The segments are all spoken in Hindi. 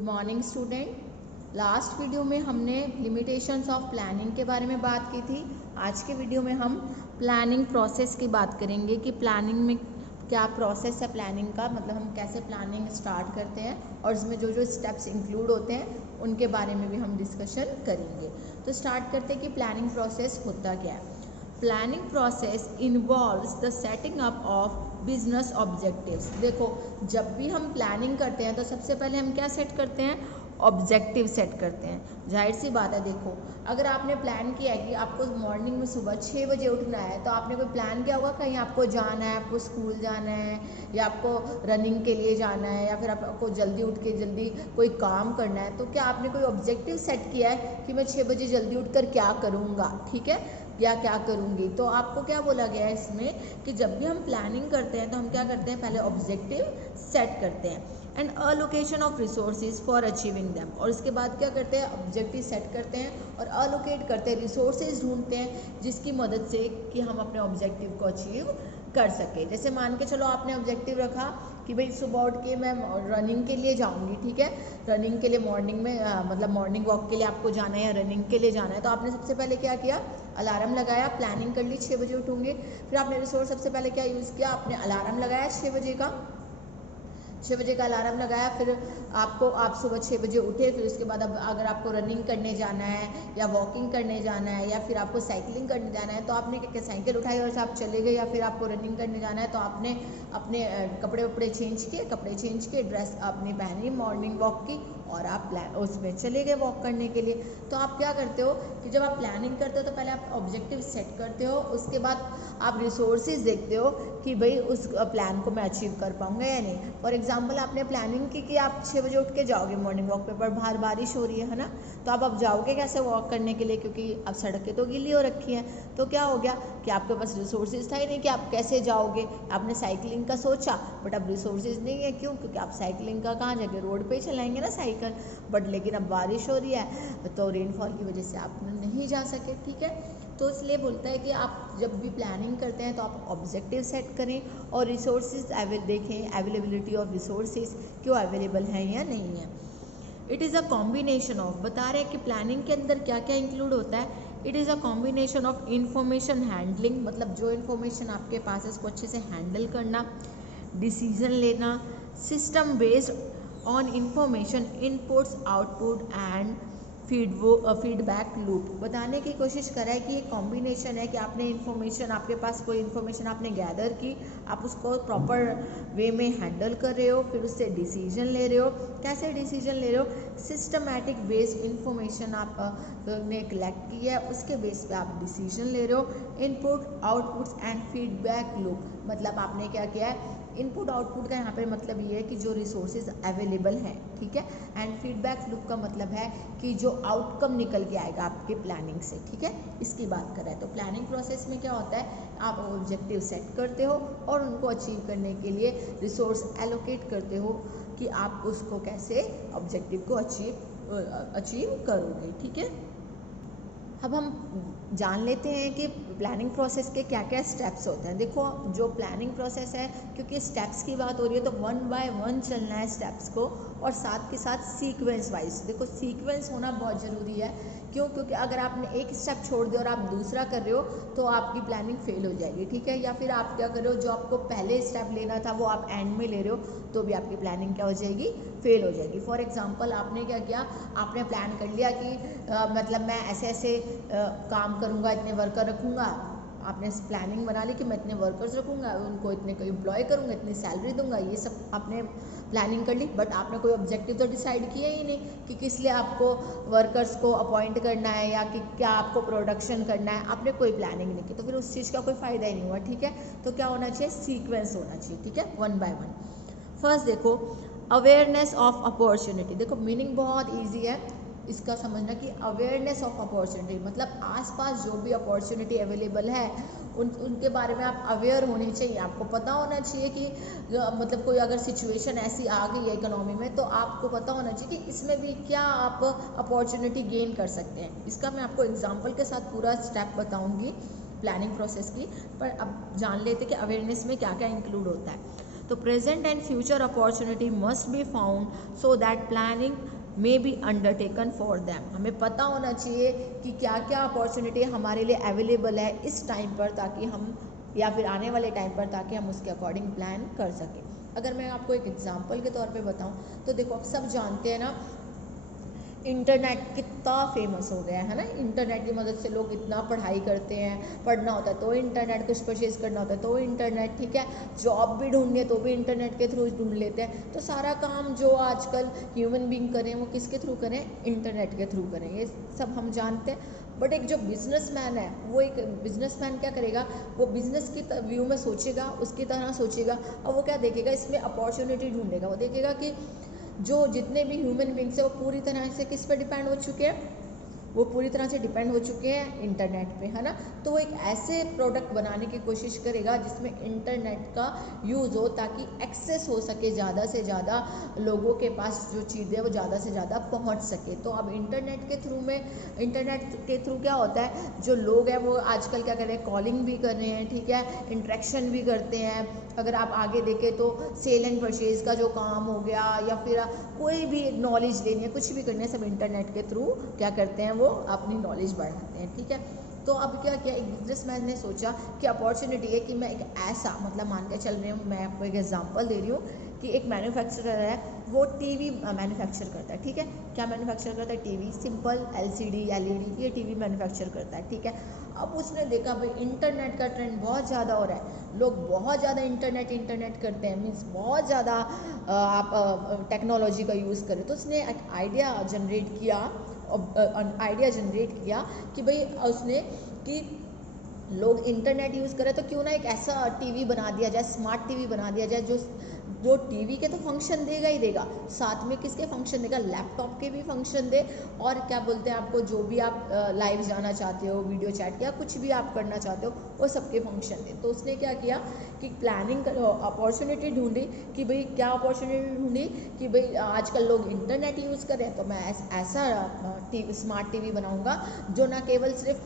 Morning student. लास्ट वीडियो में हमने लिमिटेशंस ऑफ प्लानिंग के बारे में बात की थी। आज के वीडियो में हम प्लानिंग प्रोसेस की बात करेंगे कि प्लानिंग में क्या प्रोसेस है प्लानिंग का, मतलब हम कैसे प्लानिंग स्टार्ट करते हैं और इसमें जो जो स्टेप्स इंक्लूड होते हैं उनके बारे में भी हम डिस्कशन करेंगे। तो स्टार्ट करते हैं कि प्लानिंग प्रोसेस होता क्या है। Planning process involves the setting up of business objectives. देखो, जब भी हम प्लानिंग करते हैं तो सबसे पहले हम क्या सेट करते हैं, ऑब्जेक्टिव सेट करते हैं। जाहिर सी बात है, देखो अगर आपने प्लान किया है कि आपको मॉर्निंग में सुबह 6 बजे उठना है, तो आपने कोई प्लान किया होगा कहीं आपको जाना है, आपको स्कूल जाना है या आपको रनिंग के लिए जाना है या फिर आपको जल्दी उठ के जल्दी कोई काम करना है, तो क्या आपने कोई ऑब्जेक्टिव सेट किया है कि मैं 6 बजे जल्दी उठकर क्या करूँगा, ठीक है, या क्या करूँगी। तो आपको क्या बोला गया है इसमें कि जब भी हम प्लानिंग करते हैं तो हम क्या करते हैं, पहले ऑब्जेक्टिव सेट करते हैं and allocation of resources for achieving them, और इसके बाद क्या करते हैं, ऑब्जेक्टिव सेट करते हैं और अलोकेट करते हैं, रिसोर्सेज ढूंढते हैं जिसकी मदद से कि हम अपने ऑब्जेक्टिव को अचीव कर सके। जैसे मान के चलो आपने ऑब्जेक्टिव रखा कि भाई सुबह उठ के मैं रनिंग के लिए जाऊंगी, ठीक है, रनिंग के लिए मॉर्निंग में मतलब मॉर्निंग वॉक के लिए आपको जाना है या रनिंग के लिए जाना है, तो आपने सबसे पहले क्या किया, अलार्म लगाया, प्लानिंग कर ली 6 बजे उठूंगी। फिर आपने रिसोर्स सबसे पहले क्या यूज़ किया, आपने अलार्म लगाया 6 बजे का, 6 बजे का अलार्म लगाया। फिर आप सुबह 6 बजे उठे, फिर उसके बाद अब अगर आपको रनिंग करने जाना है या वॉकिंग करने जाना है या फिर आपको साइकिलिंग करने जाना है, तो आपने क्या साइकिल उठाई और आप चले गए, या फिर आपको रनिंग करने जाना है तो आपने अपने कपड़े वपड़े चेंज किए, ड्रेस आपने पहनी मॉर्निंग वॉक की और आप उसमें चले गए वॉक करने के लिए। तो आप क्या करते हो कि जब आप प्लानिंग करते हो तो पहले आप ऑब्जेक्टिव सेट करते हो, उसके बाद आप रिसोर्सेज देखते हो कि भाई उस प्लान को मैं अचीव कर पाऊंगा या नहीं। फॉर एग्जांपल आपने प्लानिंग की कि आप 6 बजे उठ के जाओगे मॉर्निंग वॉक पे, पर बाहर बारिश हो रही है ना, तो अब आप जाओगे कैसे वॉक करने के लिए, क्योंकि अब सड़कें तो गीली हो रखी हैं। तो क्या हो गया कि आपके पास रिसोर्सेज था ही नहीं कि आप कैसे जाओगे। आपने साइकिलिंग का सोचा बट अब रिसोर्सेज नहीं है, क्यों, क्योंकि आप साइकिलिंग का कहाँ जाके रोड पे ही चलाएंगे ना साइकिल, बट लेकिन अब बारिश हो रही है तो रेनफॉल की वजह से आप नहीं जा सके, ठीक है। तो इसलिए बोलता है कि आप जब भी प्लानिंग करते हैं तो आप ऑब्जेक्टिव सेट करें और रिसोर्सेज देखें, अवेलेबिलिटी ऑफ रिसोर्सेज क्यों अवेलेबल हैं या नहीं है। It is a combination of, बता रहे हैं कि प्लानिंग के अंदर क्या क्या इंक्लूड होता है। It is a combination of information handling, मतलब जो इन्फॉर्मेशन आपके पास है उसको अच्छे से हैंडल करना, डिसीजन लेना, system based on information inputs output and feedback loop. बताने की कोशिश करा है कि ये कॉम्बिनेशन है कि आपने इन्फॉर्मेशन, आपके पास कोई इन्फॉर्मेशन आपने गैदर की, आप उसको प्रॉपर वे में हैंडल कर रहे हो, फिर उससे डिसीजन ले रहे हो। कैसे डिसीजन ले रहे हो, सिस्टमैटिक बेस्ड इन्फॉर्मेशन आपने कलेक्ट की है, उसके बेस पे आप डिसीजन ले रहे हो। Input outputs and feedback loop, मतलब आपने क्या किया है, इनपुट आउटपुट का यहाँ पे मतलब ये है कि जो रिसोर्सेज अवेलेबल हैं, ठीक है, एंड फीडबैक लूप का मतलब है कि जो आउटकम निकल के आएगा आपके प्लानिंग से, ठीक है, इसकी बात कर रहा है। तो प्लानिंग प्रोसेस में क्या होता है, आप ऑब्जेक्टिव सेट करते हो और उनको अचीव करने के लिए रिसोर्स एलोकेट करते हो कि आप उसको कैसे ऑब्जेक्टिव को अचीव करोगे, ठीक है। अब हम जान लेते हैं कि प्लानिंग प्रोसेस के क्या क्या स्टेप्स होते हैं। देखो, जो प्लानिंग प्रोसेस है, क्योंकि स्टेप्स की बात हो रही है तो 1 बाय 1 चलना है स्टेप्स को, और साथ के साथ सीक्वेंस वाइज। देखो, सीक्वेंस होना बहुत ज़रूरी है, क्यों, क्योंकि अगर आपने एक स्टेप छोड़ दिया और आप दूसरा कर रहे हो तो आपकी प्लानिंग फेल हो जाएगी, ठीक है। या फिर आप क्या कर रहे हो, जो आपको पहले स्टेप लेना था वो आप एंड में ले रहे हो तो भी आपकी प्लानिंग क्या हो जाएगी, फेल हो जाएगी। फॉर एग्जांपल आपने क्या किया, आपने प्लान कर लिया कि मतलब मैं ऐसे ऐसे काम करूँगा, इतने वर्कर रखूँगा। आपने प्लानिंग बना ली कि मैं इतने वर्कर्स रखूँगा, उनको इतने को एम्प्लॉय करूँगा, इतनी सैलरी दूंगा, ये सब आपने प्लानिंग कर ली, बट आपने कोई ऑब्जेक्टिव तो डिसाइड किया ही नहीं कि किस लिए आपको वर्कर्स को अपॉइंट करना है या कि क्या आपको प्रोडक्शन करना है। आपने कोई प्लानिंग नहीं की तो फिर उस चीज़ का कोई फ़ायदा ही नहीं हुआ, ठीक है। तो क्या होना चाहिए, सीक्वेंस होना चाहिए, ठीक है, 1 बाय 1। फर्स्ट देखो, अवेयरनेस ऑफ अपॉर्चुनिटी। देखो, मीनिंग बहुत ईजी है इसका समझना कि अवेयरनेस ऑफ अपॉर्चुनिटी मतलब आसपास जो भी अपॉर्चुनिटी अवेलेबल है उनके बारे में आप अवेयर होने चाहिए। आपको पता होना चाहिए कि मतलब कोई अगर सिचुएशन ऐसी आ गई है इकोनॉमी में तो आपको पता होना चाहिए कि इसमें भी क्या आप अपॉर्चुनिटी गेन कर सकते हैं। इसका मैं आपको एग्जांपल के साथ पूरा स्टेप बताऊंगी प्लानिंग प्रोसेस की, पर अब जान लेते कि अवेयरनेस में क्या क्या इंक्लूड होता है। तो present and future opportunity must be found so that planning may be undertaken for them. हमें पता होना चाहिए कि क्या क्या अपॉर्चुनिटी हमारे लिए अवेलेबल है इस टाइम पर, ताकि हम या फिर आने वाले टाइम पर, ताकि हम उसके अकॉर्डिंग प्लान कर सकें। अगर मैं आपको एक एग्जांपल के तौर पे बताऊं तो देखो, आप सब जानते हैं ना इंटरनेट कितना फेमस हो गया है ना। इंटरनेट की मदद से लोग इतना पढ़ाई करते हैं, पढ़ना होता है तो इंटरनेट, कुछ परचेज करना होता है तो इंटरनेट, ठीक है, जॉब भी ढूंढनी है तो भी इंटरनेट के थ्रू ढूंढ लेते हैं। तो सारा काम जो आजकल ह्यूमन बीइंग करें वो किसके थ्रू करें? इंटरनेट के थ्रू करें, ये सब हम जानते हैं। बट एक जो बिजनेसमैन है, वो एक बिजनेसमैन क्या करेगा? वो बिजनेस की व्यू में सोचेगा, उसकी तरह सोचेगा, और वो क्या देखेगा? इसमें अपॉर्चुनिटी ढूंढेगा। वो देखेगा कि जो जितने भी ह्यूमन बींग्स है वो पूरी तरह से किस पर डिपेंड हो चुके हैं? वो पूरी तरह से डिपेंड हो चुके हैं इंटरनेट पे, है ना। तो वो एक ऐसे प्रोडक्ट बनाने की कोशिश करेगा जिसमें इंटरनेट का यूज़ हो, ताकि एक्सेस हो सके ज़्यादा से ज़्यादा लोगों के पास, जो चीज़ें वो ज़्यादा से ज़्यादा पहुंच सके। तो अब इंटरनेट के थ्रू क्या होता है, जो लोग हैं वो आजकल क्या कर रहे हैं? कॉलिंग भी कर रहे हैं, ठीक है, इंटरेक्शन भी करते हैं। अगर आप आगे देखें तो सेल एंड परचेज का जो काम हो गया, या फिर कोई भी नॉलेज लेनी है, कुछ भी करनी है, सब इंटरनेट के थ्रू क्या करते हैं? वो अपनी नॉलेज बढ़ाते हैं, ठीक है। तो अब क्या किया, एक बिजनेसमैन ने सोचा कि अपॉर्चुनिटी है कि मैं एक ऐसा, मतलब मान के चल रही हूँ, मैं आपको एक एग्जांपल दे रही हूँ कि एक मैन्युफैक्चरर है, वो टीवी मैन्युफैक्चर करता है, ठीक है। क्या मैन्युफैक्चर करता है? टीवी, सिंपल एलसीडी, एलईडी, ये टीवी मैन्युफैक्चर करता है, ठीक है। अब उसने देखा भाई इंटरनेट का ट्रेंड बहुत ज़्यादा हो रहा है, लोग बहुत ज़्यादा इंटरनेट करते हैं, मीन्स बहुत ज़्यादा आप टेक्नोलॉजी का यूज़ करें। तो उसने एक आइडिया जनरेट किया कि भाई उसने कि लोग इंटरनेट यूज़ करें तो क्यों ना एक ऐसा टीवी बना दिया जाए, स्मार्ट टीवी बना दिया जाए, जो टीवी के तो फंक्शन देगा ही देगा, साथ में किसके फंक्शन देगा? लैपटॉप के भी फंक्शन दे, और क्या बोलते हैं, आपको जो भी आप लाइव जाना चाहते हो, वीडियो चैट या कुछ भी आप करना चाहते हो, वो सबके फंक्शन दे। तो उसने क्या किया कि प्लानिंग अपॉर्चुनिटी ढूंढी कि भाई क्या अपॉर्चुनिटी ढूंढी कि भाई आजकल लोग इंटरनेट यूज़ करें, तो मैं ऐसा स्मार्ट टीवी बनाऊंगा जो ना केवल सिर्फ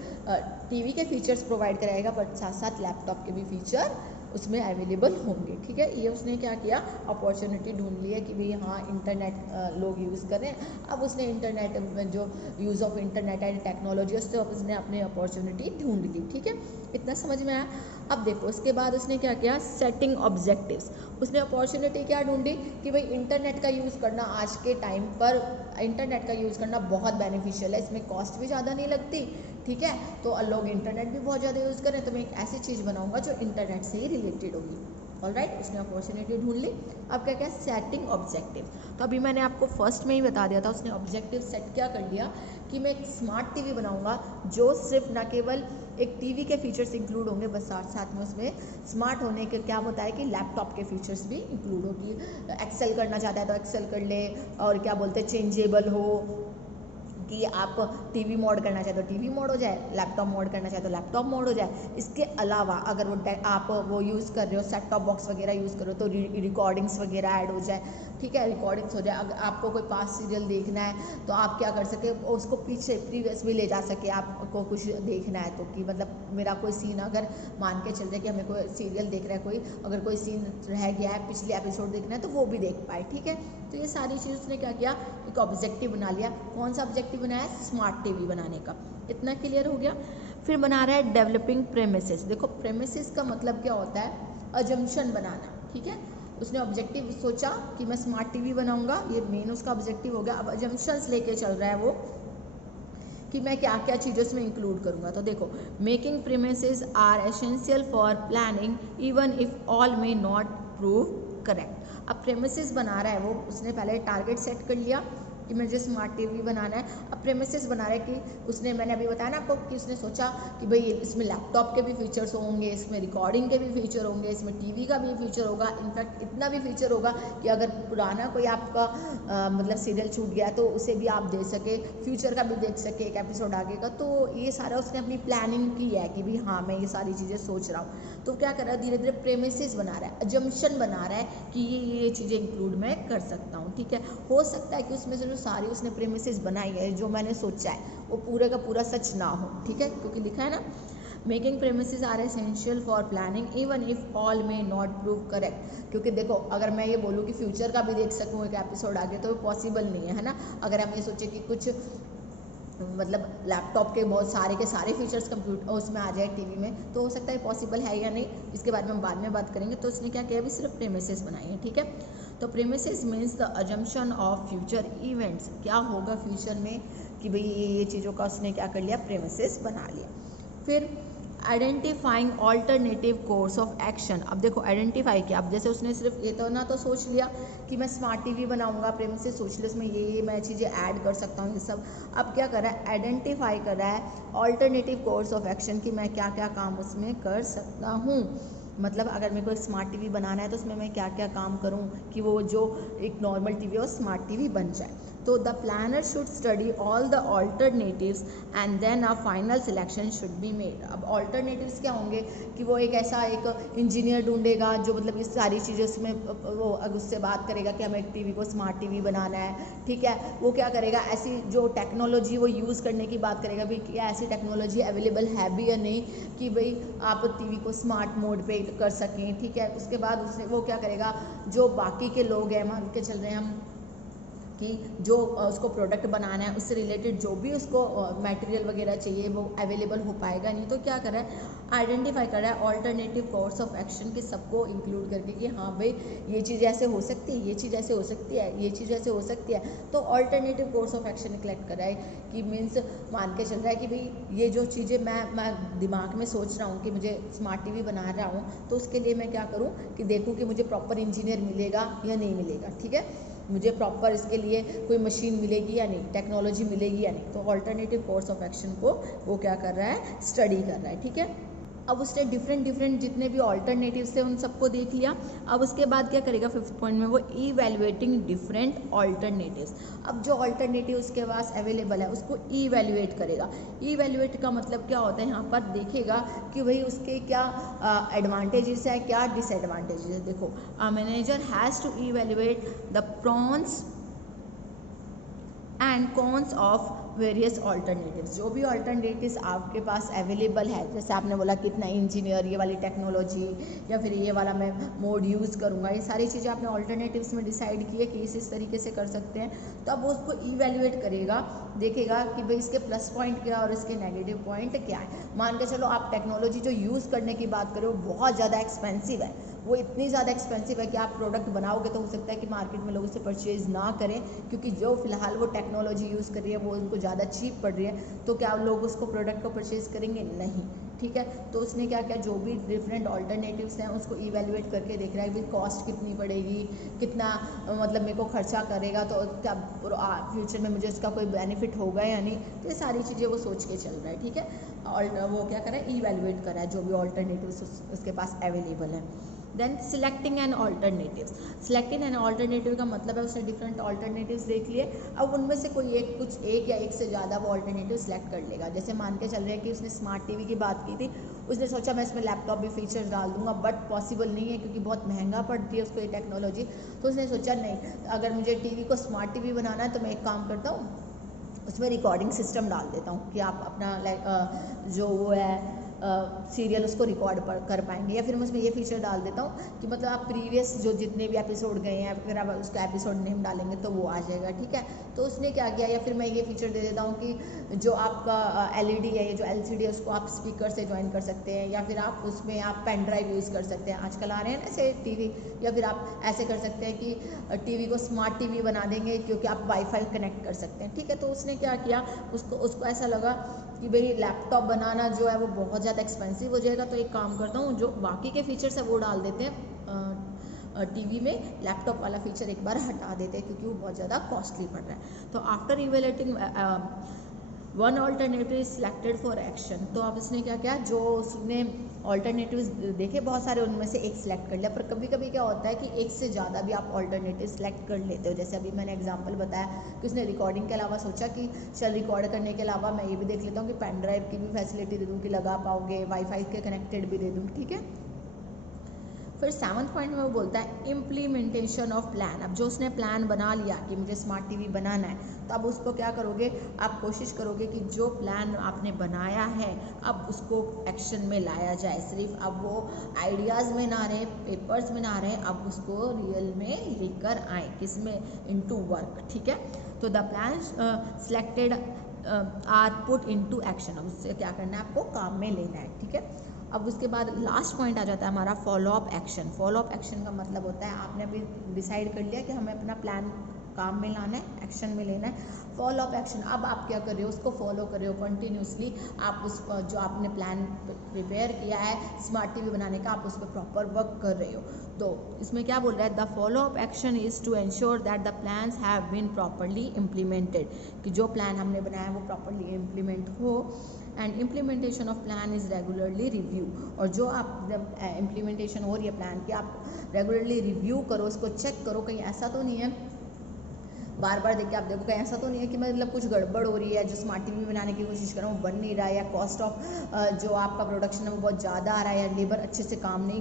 टीवी के फीचर्स प्रोवाइड कराएगा, बट साथ साथ लैपटॉप के भी फीचर उसमें अवेलेबल होंगे, ठीक है। ये उसने क्या किया? अपॉर्चुनिटी ढूंढ ली है कि भाई हाँ इंटरनेट लोग यूज़ करें। अब उसने इंटरनेट में जो use of internet and technology, उससे उसने अपनी अपॉर्चुनिटी ढूंढ ली, ठीक है। इतना समझ में आया? अब देखो उसके बाद उसने क्या किया? Setting objectives. उसने अपॉर्चुनिटी क्या ढूंढी कि भाई इंटरनेट का यूज़ करना आज के टाइम पर, इंटरनेट का यूज़ करना बहुत बेनिफिशियल है, इसमें कॉस्ट भी ज़्यादा नहीं लगती, ठीक है। तो लोग इंटरनेट भी बहुत ज़्यादा यूज़ करें, तो मैं एक ऐसी चीज़ बनाऊंगा जो इंटरनेट से ही रिलेटेड होगी। ऑलराइट, उसने अपॉर्चुनिटी ढूंढ ली। अब क्या क्या? Setting objective. तो अभी मैंने आपको फर्स्ट में ही बता दिया था, उसने ऑब्जेक्टिव सेट क्या कर लिया कि मैं एक स्मार्ट टीवी बनाऊंगा जो सिर्फ ना केवल एक टीवी के फीचर्स इंक्लूड होंगे, बस साथ साथ में उसमें स्मार्ट होने के क्या होता है कि लैपटॉप के फीचर्स भी इंक्लूड होगी। एक्सेल करना चाहता है तो एक्सेल कर ले, और क्या बोलते हैं, चेंजेबल हो, कि आप टीवी मोड करना चाहे तो टीवी मोड हो जाए, लैपटॉप मोड करना चाहे तो लैपटॉप मोड हो जाए। इसके अलावा अगर आप वो यूज़ कर रहे हो, सेट टॉप बॉक्स वगैरह यूज़ कर रहे हो, तो रिकॉर्डिंग्स वगैरह ऐड हो जाए, ठीक है, रिकॉर्डिंग्स हो जाए। अगर आपको कोई पास सीरियल देखना है तो आप क्या कर सके, उसको पीछे प्रीवियस भी ले जा सके, आपको कुछ देखना है तो, कि मतलब मेरा कोई सीन, अगर मान के चल रहे कि हमें कोई सीरियल देख रहा है, कोई अगर कोई सीन रह गया है, पिछले एपिसोड देखना है, तो वो भी देख पाए, ठीक है। तो ये सारी चीज़ उसने क्या किया? एक ऑब्जेक्टिव बना लिया। कौन सा ऑब्जेक्टिव बनाया? स्मार्ट टीवी बनाने का। इतना क्लियर हो गया। फिर बना रहा है डेवलपिंग प्रेमिसेस। देखो प्रेमिसेस का मतलब क्या होता है? अजम्पशन बनाना, ठीक है। उसने ऑब्जेक्टिव सोचा कि मैं स्मार्ट टीवी बनाऊंगा, ये मेन उसका ऑब्जेक्टिव हो गया। अब अजम्पशंस लेके चल रहा है वो कि मैं क्या क्या चीज़ें उसमें इंक्लूड करूंगा। तो देखो, making premises are essential for planning even if all may not prove correct. अब प्रेमिसेस बना रहा है वो, उसने पहले टारगेट सेट कर लिया कि मुझे स्मार्ट टीवी बनाना है। अब प्रेमिसेस बना रहा है कि उसने, मैंने अभी बताया ना आपको कि उसने सोचा कि भाई इसमें लैपटॉप के भी फीचर्स होंगे, इसमें रिकॉर्डिंग के भी फीचर होंगे, इसमें टीवी का भी फीचर होगा, इनफैक्ट इतना भी फीचर होगा कि अगर पुराना कोई आपका मतलब सीरियल छूट गया तो उसे भी आप दे सके, फ्यूचर का भी देख सके, एक एपिसोड आगे का। तो ये सारा उसने अपनी प्लानिंग की है कि भाई हाँ मैं ये सारी चीज़ें सोच रहा हूँ। तो क्या कर रहा है? धीरे धीरे प्रेमिसेस बना रहा है, अजम्पशन बना रहा है कि ये चीज़ें इंक्लूड मैं कर सकता हूँ, ठीक है। हो सकता है कि उसमें से जो सारी उसने प्रेमिसेस बनाई है, जो मैंने सोचा है, वो पूरे का पूरा सच ना हो, ठीक है, क्योंकि लिखा है ना making premises are essential for planning even if all may not prove correct. क्योंकि देखो अगर मैं ये बोलूँ कि फ्यूचर का भी देख सकूँ एक एपिसोड आगे तो पॉसिबल नहीं है ना। अगर हम ये सोचे कि कुछ मतलब लैपटॉप के बहुत सारे के सारे फीचर्स कंप्यूटर उसमें आ जाए टीवी में, तो हो सकता है पॉसिबल है या नहीं, इसके बारे में हम बाद में बात करेंगे। तो उसने क्या किया, अभी सिर्फ प्रेमिसेस बनाई है, ठीक है। तो premises means the assumption of future events, क्या होगा फ्यूचर में कि भाई ये चीज़ों का उसने क्या कर लिया, प्रेमिसेस बना लिया। फिर identifying alternative course of action. अब देखो आइडेंटिफाई किया, अब जैसे उसने सिर्फ ये तो ना तो सोच लिया कि मैं स्मार्ट टीवी बनाऊंगा, प्रेमिसेस सोच लिया उसमें ये मैं चीज़ें ऐड कर सकता हूँ ये सब। अब क्या कर रहा है, आइडेंटिफाई कर रहा है ऑल्टरनेटिव कोर्स ऑफ एक्शन कि मैं क्या क्या काम उसमें कर सकता हूँ। मतलब अगर मेरे को एक स्मार्ट टीवी बनाना है तो उसमें मैं क्या क्या काम करूं कि वो जो एक नॉर्मल टीवी हो स्मार्ट टीवी बन जाए। तो the planner should study all the alternatives and then a final selection should be made. अब ऑल्टरनेटिव्स क्या होंगे कि वो एक ऐसा एक इंजीनियर ढूंढेगा जो मतलब इस सारी चीज़ें उसमें वो उससे बात करेगा कि हमें एक टीवी को स्मार्ट टीवी बनाना है, ठीक है। वो क्या करेगा, ऐसी जो टेक्नोलॉजी वो यूज़ करने की बात करेगा, भाई क्या ऐसी टेक्नोलॉजी अवेलेबल है भी या नहीं कि भाई आप टीवी को स्मार्ट मोड पे कर सकें, ठीक है। उसके बाद उसने वो क्या करेगा, जो बाकी के लोग हैं मान के चल रहे हैं हम कि जो उसको प्रोडक्ट बनाना है उससे रिलेटेड जो भी उसको मटेरियल वगैरह चाहिए वो अवेलेबल हो पाएगा नहीं। तो क्या कर रहा है, आइडेंटिफाई कर रहा है ऑल्टरनेटिव कोर्स ऑफ एक्शन के सबको इंक्लूड करके कि हाँ भाई ये चीज़ ऐसे हो सकती है, ये चीज़ ऐसे हो सकती है, ये चीज़ ऐसे हो सकती है। तो alternative course of action collect कर रहा है कि मीन्स मान के चल रहा है कि भाई ये जो चीज़ें मैं दिमाग में सोच रहा हूँ कि मुझे स्मार्ट टीवी बना रहा हूँ, तो उसके लिए मैं क्या करूँ कि देखूँ कि मुझे प्रॉपर इंजीनियर मिलेगा या नहीं मिलेगा, ठीक है। मुझे प्रॉपर इसके लिए कोई मशीन मिलेगी या नहीं, टेक्नोलॉजी मिलेगी या नहीं। तो ऑल्टरनेटिव कोर्स ऑफ एक्शन को वो क्या कर रहा है, स्टडी कर रहा है, ठीक है। अब उसने डिफरेंट जितने भी ऑल्टरनेटिव्स थे उन सबको देख लिया। अब उसके बाद क्या करेगा, फिफ्थ पॉइंट में वो इवैल्यूएटिंग डिफरेंट ऑल्टरनेटिव्स। अब जो ऑल्टरनेटिव उसके पास अवेलेबल है उसको इवैल्यूएट करेगा। इवैल्यूएट का मतलब क्या होता है, यहाँ पर देखेगा कि भाई उसके क्या एडवांटेजेस है, क्या डिसएडवांटेजेस है। देखो a manager has to evaluate the pros and cons of various alternatives. जो भी ऑल्टरनेटिव्स आपके पास अवेलेबल है, जैसे आपने बोला कितना इंजीनियर, ये वाली टेक्नोलॉजी या फिर ये वाला मैं मोड यूज़ करूँगा, ये सारी चीज़ें आपने ऑल्टरनेटिव्स में डिसाइड की है कि इस तरीके से कर सकते हैं। तो अब वो उसको इवैल्यूएट करेगा, देखेगा कि भाई इसके प्लस पॉइंट क्या है और इसके नेगेटिव पॉइंट क्या है। मान के चलो आप टेक्नोलॉजी जो यूज़ करने की बात करें वो बहुत ज़्यादा एक्सपेंसिव है, वो इतनी ज़्यादा एक्सपेंसिव है कि आप प्रोडक्ट बनाओगे तो हो सकता है कि मार्केट में लोग उसे परचेज़ ना करें, क्योंकि जो फिलहाल वो टेक्नोलॉजी यूज़ कर रही है वो उनको ज़्यादा चीप पड़ रही है। तो क्या लोग उसको प्रोडक्ट को परचेज़ करेंगे, नहीं, ठीक है। तो उसने क्या किया, जो भी डिफरेंट ऑल्टरनेटिव्स हैं उसको इवैल्यूएट करके देख रहा है कि कॉस्ट कितनी पड़ेगी, कितना मतलब मेरे को खर्चा करेगा, तो क्या फ्यूचर में मुझे इसका कोई बेनिफिट होगा या नहीं। तो ये सारी चीज़ें वो सोच के चल रहा है, ठीक है। और वो क्या कर रहा है, इवैल्यूएट कर रहा है जो भी ऑल्टरनेटिव्स उसके पास अवेलेबल हैं। Then selecting an alternatives. Selecting an alternative का मतलब है उसने डिफरेंट ऑल्टरनेटिव्स देख लिए, अब उनमें से कोई एक, कुछ एक या एक से ज़्यादा वो ऑल्टरनेटिव सेलेक्ट कर लेगा। जैसे मान के चल रहे हैं कि उसने स्मार्ट टीवी की बात की थी, उसने सोचा मैं इसमें लैपटॉप भी फीचर्स डाल दूंगा, बट पॉसिबल नहीं है क्योंकि बहुत महंगा पड़ती है उसको ये टेक्नोलॉजी। तो उसने सोचा नहीं, अगर मुझे टीवी को स्मार्ट टीवी बनाना है तो मैं एक काम करता हूँ, उसमें रिकॉर्डिंग सिस्टम डाल देता हूँ कि आप अपना जो वो है सीरियल उसको रिकॉर्ड कर पाएंगे, या फिर मैं उसमें ये फीचर डाल देता हूँ कि मतलब आप प्रीवियस जो जितने भी एपिसोड गए हैं अगर आप उसका एपिसोड नेम डालेंगे तो वो आ जाएगा, ठीक है। तो उसने क्या किया, या फिर मैं ये फीचर दे देता हूँ कि जो आपका LED है, ये जो LCD है, उसको आप स्पीकर से ज्वाइन कर सकते हैं, या फिर आप उसमें आप पेन ड्राइव यूज़ कर सकते हैं, आजकल आ रहे हैं ना ऐसे टीवी। या फिर आप ऐसे कर सकते हैं कि टीवी को स्मार्ट टीवी बना देंगे क्योंकि आप वाईफाई कनेक्ट कर सकते हैं, ठीक है। तो उसने क्या किया, उसको ऐसा लगा कि भाई लैपटॉप बनाना जो है वो बहुत ज़्यादा एक्सपेंसिव हो जाएगा, तो एक काम करता हूँ जो बाकी के फीचर्स है वो डाल देते हैं टीवी में, लैपटॉप वाला फीचर एक बार हटा देते हैं क्योंकि वो बहुत ज़्यादा कॉस्टली पड़ रहा है। तो after evaluating one alternative is selected for action. तो अब इसने क्या किया, जो उसने ऑल्टरनेटिव्स देखे बहुत सारे, उनमें से एक सिलेक्ट कर लिया। पर कभी कभी क्या होता है कि एक से ज़्यादा भी आप ऑल्टरनेटिव सिलेक्ट कर लेते हो। जैसे अभी मैंने एग्जांपल बताया कि उसने रिकॉर्डिंग के अलावा सोचा कि चल रिकॉर्ड करने के अलावा मैं ये भी देख लेता हूँ कि पेन ड्राइव की भी फैसिलिटी दे दूँ कि लगा पाओगे, वाईफाई के कनेक्टेड भी दे दूँ, ठीक है। फिर 7th पॉइंट में वो बोलता है इम्प्लीमेंटेशन ऑफ प्लान। अब जो उसने प्लान बना लिया कि मुझे स्मार्ट टीवी बनाना है, तो अब उसको क्या करोगे, आप कोशिश करोगे कि जो प्लान आपने बनाया है अब उसको एक्शन में लाया जाए। सिर्फ अब वो आइडियाज़ में ना रहे, पेपर्स में ना रहे, अब उसको रियल में लेकर आए, किस में, इनटू वर्क। ठीक है, तो the plan selected are put into action. अब उससे क्या करना है, आपको काम में लेना है। ठीक है, अब उसके बाद लास्ट पॉइंट आ जाता है हमारा follow up action. Follow up action का मतलब होता है आपने अभी डिसाइड कर लिया कि हमें अपना प्लान काम में लाना है, एक्शन में लेना है। फॉलो अप एक्शन, अब आप क्या कर रहे हो, उसको फॉलो कर रहे हो कंटिन्यूसली। आप उस जो आपने प्लान प्रिपेयर किया है स्मार्ट टीवी बनाने का, आप उस पर प्रॉपर वर्क कर रहे हो। तो इसमें क्या बोल रहा है, the follow up action is to ensure that the plans have been properly implemented, कि जो प्लान हमने बनाया है वो प्रॉपरली इम्प्लीमेंट हो। And implementation of plan is regularly review, और जो आप जब इम्प्लीमेंटेशन हो रही है प्लान की, आप रेगुलरली रिव्यू करो, उसको चेक करो, कहीं ऐसा तो नहीं है, बार बार देख के आप देखो कहीं ऐसा तो नहीं है कि मतलब कुछ गड़बड़ हो रही है, जो स्मार्ट टीवी बनाने की कोशिश कर रहा हूँ बन नहीं रहा है, या कॉस्ट ऑफ जो आपका प्रोडक्शन है वो बहुत ज़्यादा आ रहा है, या लेबर अच्छे से काम नहीं